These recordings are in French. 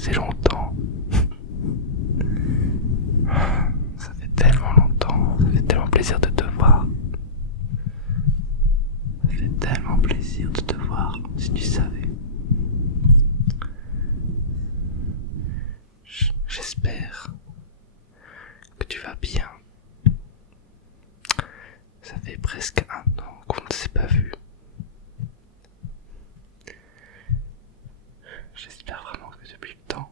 faisait longtemps. Ça fait tellement longtemps, ça fait tellement plaisir de te voir. Ça fait tellement plaisir de te voir, si tu savais. J'espère que tu vas bien. Ça fait presque un an qu'on ne s'est pas vu. J'espère vraiment que depuis le temps,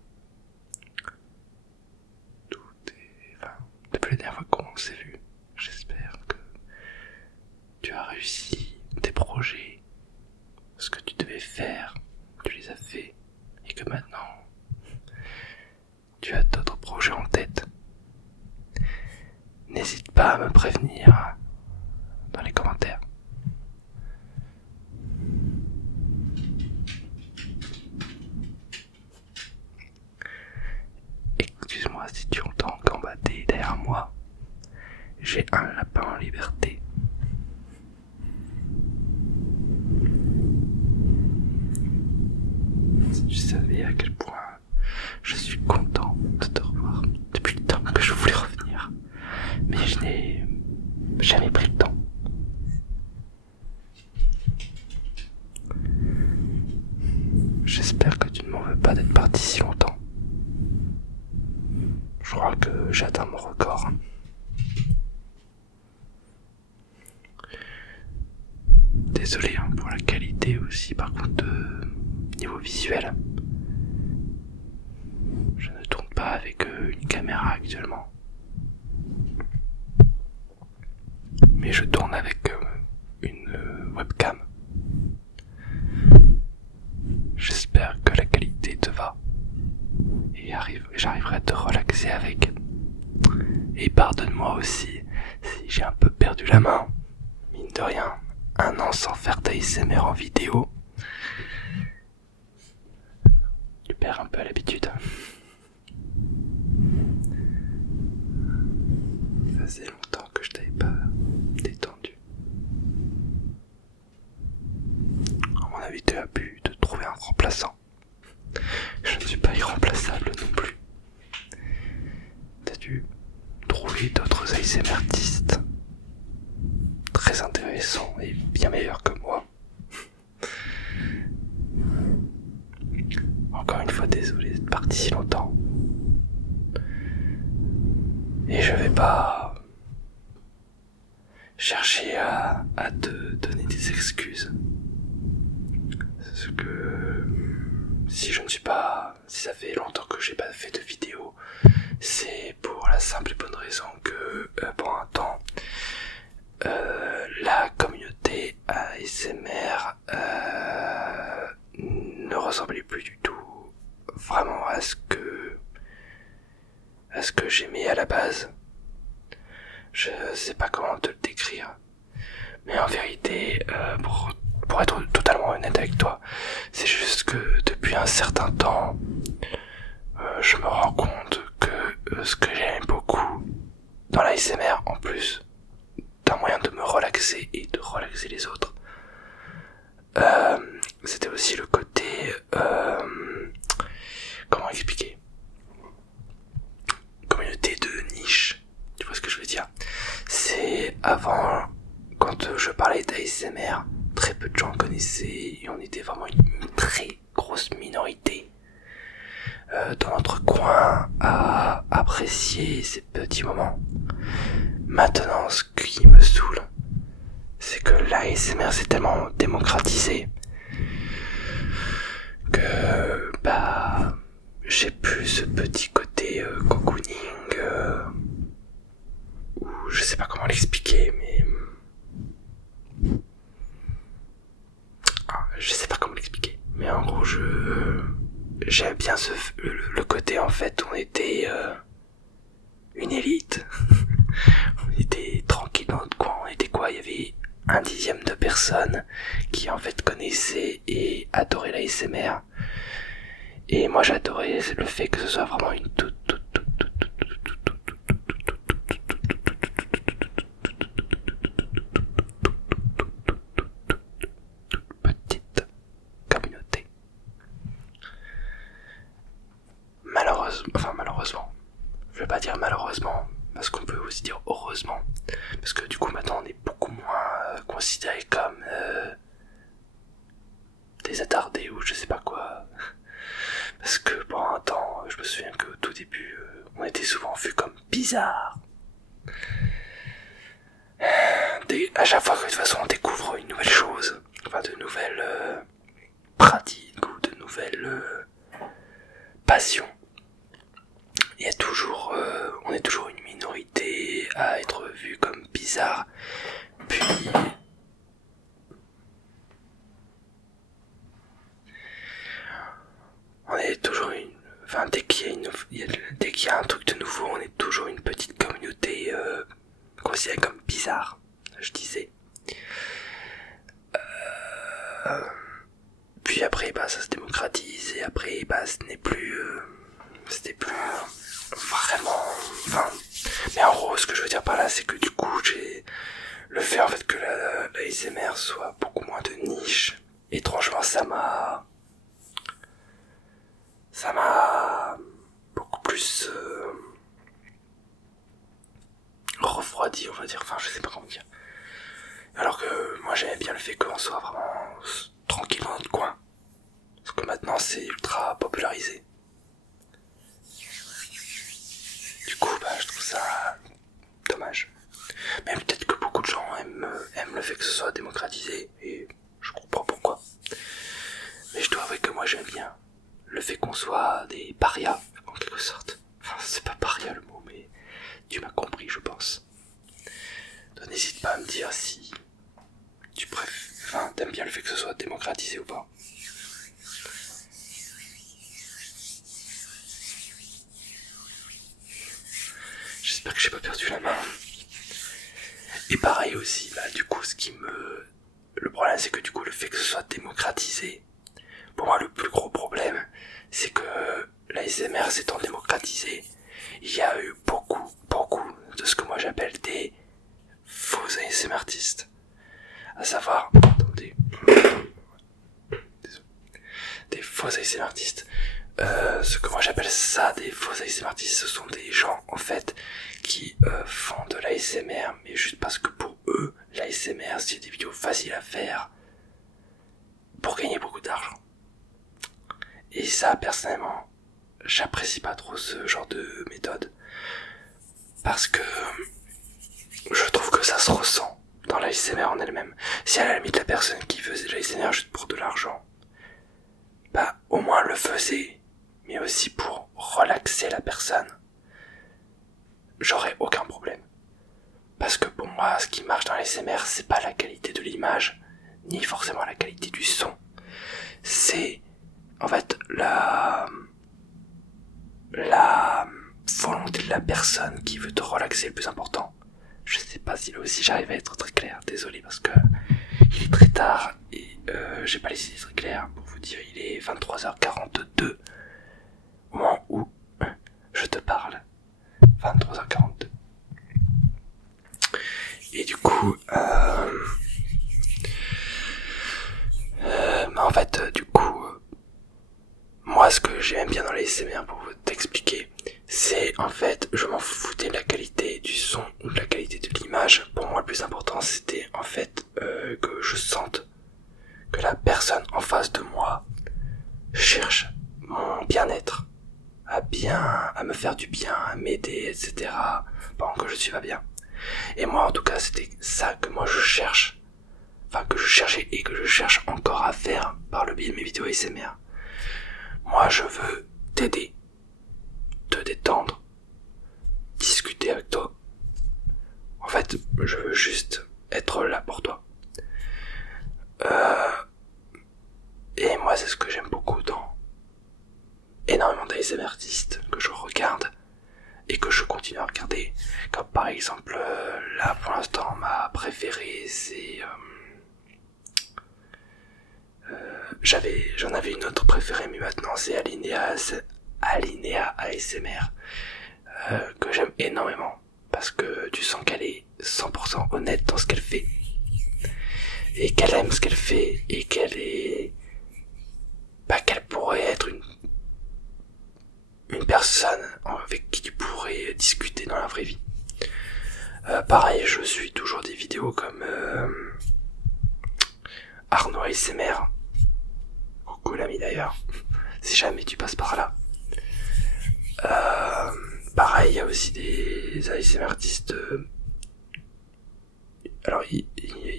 depuis la dernière fois qu'on s'est vu, j'espère que tu as réussi tes projets, ce que tu devais faire, tu les as fait, et que maintenant, tu as d'autres projets en tête. N'hésite pas à me prévenir dans les commentaires. Excuse-moi si tu entends gambader derrière moi. J'ai un lapin en liberté. Si tu savais à quel point je suis content de te revoir depuis le temps que je voulais revenir, mais je n'ai jamais pris le temps. J'espère que tu ne m'en veux pas d'être parti si longtemps. Je crois que j'atteins mon record. Désolé pour la qualité aussi, par contre, niveau visuel. Je ne tourne pas avec une caméra actuellement. Mais je tourne avec une webcam. J'espère que la qualité te va. Et j'arriverai à te relaxer avec. Et pardonne-moi aussi si j'ai un peu perdu la main. Mine de rien, un an sans faire d'ASMR en vidéo. Tu perds un peu l'habitude. Ça faisait longtemps que je t'avais pas détendu. À mon avis, tu as pu te trouver un remplaçant. Je ne suis pas irremplaçable non plus. T'as dû trouver d'autres ASMR artistes très intéressants et bien meilleurs que moi. Encore une fois, désolé d'être parti si longtemps. Et je vais pas chercher à te donner des excuses. Parce que si ça fait longtemps que j'ai pas fait de vidéo, c'est pour la simple et bonne raison que pour un temps, la communauté ASMR ne ressemblait plus du tout vraiment à ce que j'aimais à la base. Je sais pas comment te le décrire, mais en vérité, pour être totalement honnête avec toi, c'est juste que depuis un certain temps, je me rends compte que ce que j'aime beaucoup dans l'ASMR, en plus d'un moyen de me relaxer et de relaxer les autres, c'était aussi le côté comment expliquer, communauté de niche, tu vois ce que je veux dire. C'est avant, quand je parlais d'ASMR, très peu de gens connaissaient et on était vraiment une très grosse minorité dans notre coin à apprécier ces petits moments. Maintenant, ce qui me saoule, c'est que l'ASMR s'est tellement démocratisé que j'ai plus ce petit côté cocooning, ou je sais pas comment l'expliquer, mais je sais pas comment l'expliquer, mais en gros j'aime bien le côté, en fait, on était une élite. On était tranquille dans notre coin, on était quoi, il y avait 1/10 de personnes qui en fait connaissaient et adoraient l'ASMR. Et moi j'adorais le fait que ce soit vraiment une toute petite communauté. chaque fois que de toute façon on découvre une nouvelle chose, enfin de nouvelles pratiques ou de nouvelles passions, il y a toujours, on est toujours une minorité à être vu comme bizarre, puis on est toujours enfin dès qu'il y a un truc de nouveau, on est toujours une petite communauté considérée comme bizarre, je disais. Puis après ça se démocratise et après c'était plus vraiment, enfin, mais en gros ce que je veux dire par là c'est que du coup j'ai le fait en fait que la ASMR soit beaucoup moins de niche, étrangement ça m'a beaucoup plus refroidi, on va dire, enfin je sais pas comment dire. Alors que moi j'aimais bien le fait qu'on soit vraiment tranquille dans notre coin, parce que maintenant c'est ultra popularisé. Du coup je trouve ça dommage. Mais peut-être que beaucoup de gens aiment le fait que ce soit démocratisé, et je comprends pourquoi. Mais je dois avouer que moi j'aime bien le fait qu'on soit des parias, en quelque sorte. Enfin, c'est pas paria le mot, mais tu m'as compris, je pense. Donc n'hésite pas à me dire si tu préfères, enfin, t'aimes bien le fait que ce soit démocratisé ou pas. J'espère que j'ai pas perdu la main. Et pareil aussi, du coup, le problème c'est que du coup, le fait que ce soit démocratisé, pour moi le plus gros problème, c'est que l'ASMR s'étant démocratisé, il y a eu beaucoup de ce que moi j'appelle des faux ASMR artistes. À savoir, attendez, des faux ASMR artistes. Ce que moi j'appelle ça des faux ASMR artistes, ce sont des gens en fait qui font de l'ASMR, mais juste parce que pour eux, l'ASMR c'est des vidéos faciles à faire pour gagner beaucoup d'argent. Et ça, personnellement, j'apprécie pas trop ce genre de méthode, parce que je trouve que ça se ressent dans l'ASMR en elle-même. Si à la limite la personne qui faisait l'ASMR juste pour de l'argent, au moins le faisait, mais aussi pour relaxer la personne, j'aurais aucun problème. Parce que pour moi, ce qui marche dans l'ASMR, c'est pas la qualité de l'image, ni forcément la qualité du son. C'est en fait la volonté de la personne qui veut te relaxer le plus important. Je sais pas si là aussi j'arrive à être très clair, désolé, parce que il est très tard et j'ai pas les idées très claires. Pour vous dire, il est 23h42 au moment où je te parle. 23h42. Et du coup, en fait, du coup, moi ce que j'aime bien dans les ASMR, pour vous t'expliquer, c'est en fait, je m'en foutais de la qualité du son ou de la qualité de l'image. Pour moi, le plus important, c'était en fait que je sente que la personne en face de moi cherche mon bien-être, à me faire du bien, à m'aider, etc. pendant que je suis pas bien. Et moi, en tout cas, c'était ça que moi je cherche, enfin que je cherchais et que je cherche encore à faire par le biais de mes vidéos ASMR. Moi, je veux t'aider, te détendre, discuter avec toi. En fait, je veux juste être là pour toi. Et moi, c'est ce que j'aime beaucoup dans énormément d'ASMR artistes que je regarde et que je continue à regarder. Comme par exemple, là pour l'instant, ma préférée, c'est... j'en avais une autre préférée, mais maintenant c'est Alinea ASMR, que j'aime énormément, parce que tu sens qu'elle est 100% honnête dans ce qu'elle fait, et qu'elle aime ce qu'elle fait, et qu'elle pourrait être une personne avec qui tu pourrais discuter dans la vraie vie. Pareil, je suis toujours des vidéos comme Arnaud ASMR, coucou l'ami d'ailleurs, si jamais tu passes par là. Pareil, il y a aussi des ASMR artistes alors il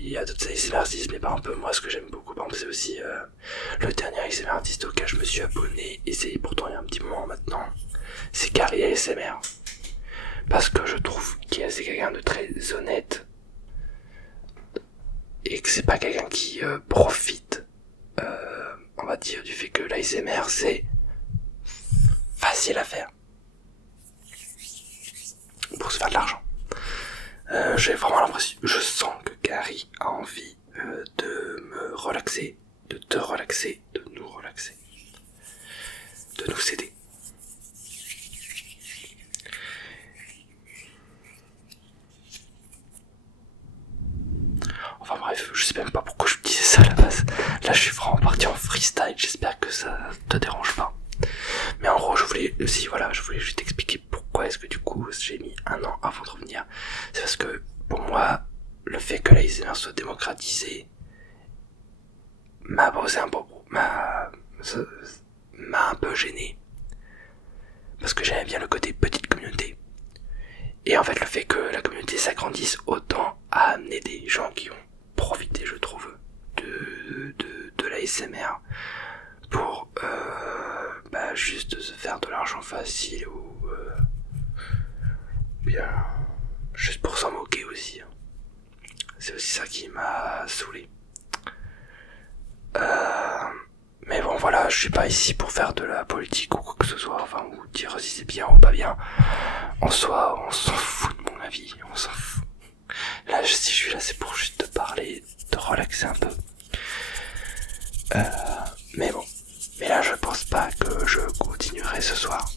y a d'autres ASMR artistes, mais pas un peu. Moi, ce que j'aime beaucoup, par exemple, c'est aussi le dernier ASMR artiste auquel je me suis abonné, et c'est pourtant il y a un petit moment maintenant, c'est Gary ASMR. Parce que je trouve qu'il c'est quelqu'un de très honnête, et que c'est pas quelqu'un qui profite, on va dire, du fait que l'ASMR c'est facile à faire pour se faire de l'argent. J'ai vraiment l'impression, je sens que Gary a envie de me relaxer, de te relaxer, de nous relaxer, de nous aider. Enfin bref, je sais même pas pourquoi je disais ça à la base. Là je suis vraiment parti en freestyle, j'espère que ça te dérange pas. Mais en gros je voulais juste expliquer pourquoi est-ce que du coup j'ai mis un an avant de revenir. C'est parce que pour moi, le fait que l'ASMR soit démocratisé m'a posé un peu, m'a un peu gêné. Parce que j'aimais bien le côté petite communauté. Et en fait le fait que la communauté s'agrandisse autant a amené des gens qui ont profité, je trouve, de l'ASMR pour juste se faire de l'argent facile ou bien juste pour s'en moquer aussi. C'est aussi ça qui m'a saoulé. Mais bon voilà, je suis pas ici pour faire de la politique ou quoi que ce soit, enfin ou dire si c'est bien ou pas bien. En soi, on s'en fout de mon avis, on s'en fout. Là, si je suis là, c'est pour juste te parler, te relaxer un peu. Mais bon. Mais là, je pense pas que je continuerai ce soir.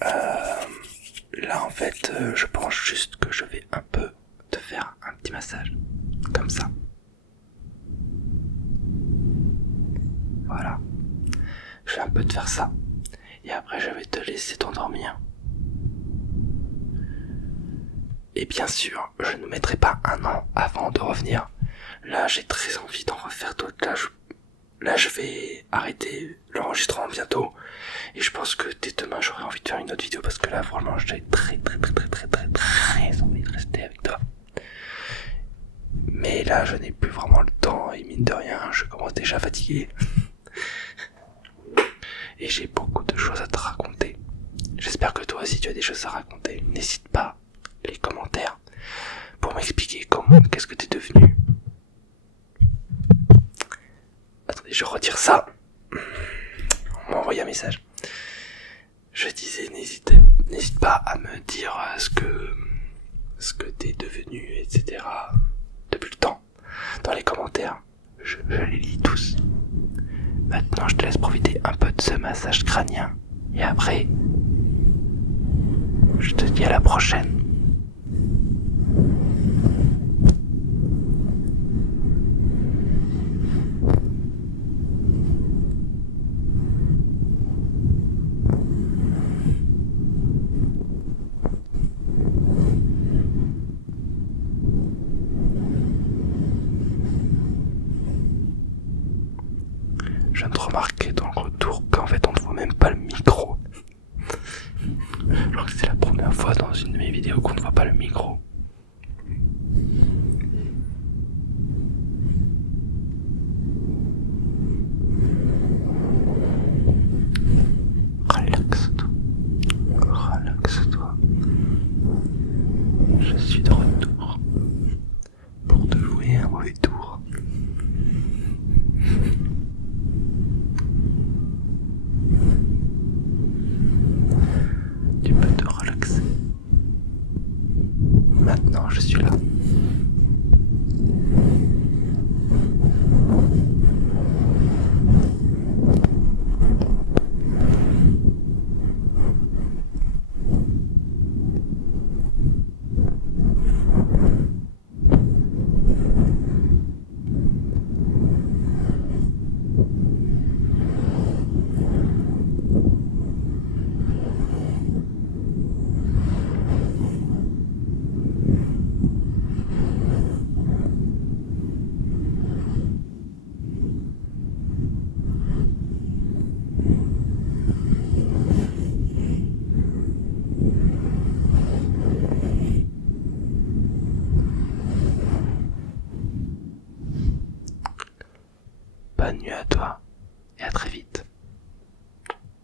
Là, en fait, je pense juste que je vais un peu te faire un petit massage. Comme ça. Voilà. Je vais un peu te faire ça. Et après, je vais te laisser t'endormir. Et bien sûr, je ne mettrai pas un an avant de revenir. Là, j'ai très envie d'en refaire d'autres. Là, je vais arrêter l'enregistrement bientôt. Et je pense que dès demain, j'aurai envie de faire une autre vidéo. Parce que là, franchement, j'ai très envie de rester avec toi. Mais là, je n'ai plus vraiment le temps. Et mine de rien, je commence déjà à fatiguer. Et j'ai beaucoup de choses à te raconter. J'espère que toi aussi, tu as des choses à raconter. N'hésite pas. Les commentaires pour m'expliquer qu'est-ce que t'es devenu. Attendez, je retire ça. On m'a envoyé un message. Je disais, n'hésite pas à me dire ce que t'es devenu, etc. depuis le temps dans les commentaires. Je les lis tous. Maintenant, je te laisse profiter un peu de ce massage crânien et après, je te dis à la prochaine. Je viens de remarquer dans le retour qu'en fait on ne voit même pas le micro. Je crois que c'est la première fois dans une de mes vidéos qu'on ne voit pas le micro. Relaxe-toi. Relaxe-toi. Je suis de retour pour te jouer un mauvais tour.